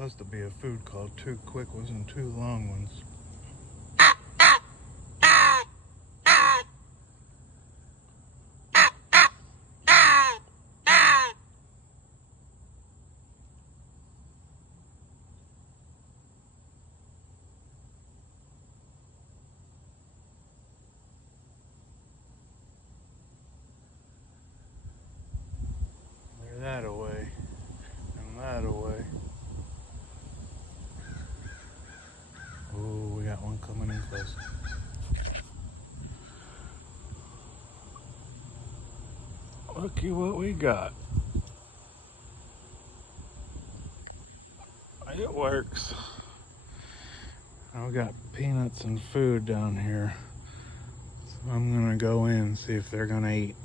supposed to be a food called two quick ones and two long ones. They're that away and that away. Oh, we got one coming in close. Looky what we got. It works. Now we got peanuts and food down here. So I'm gonna go in and see if they're gonna eat.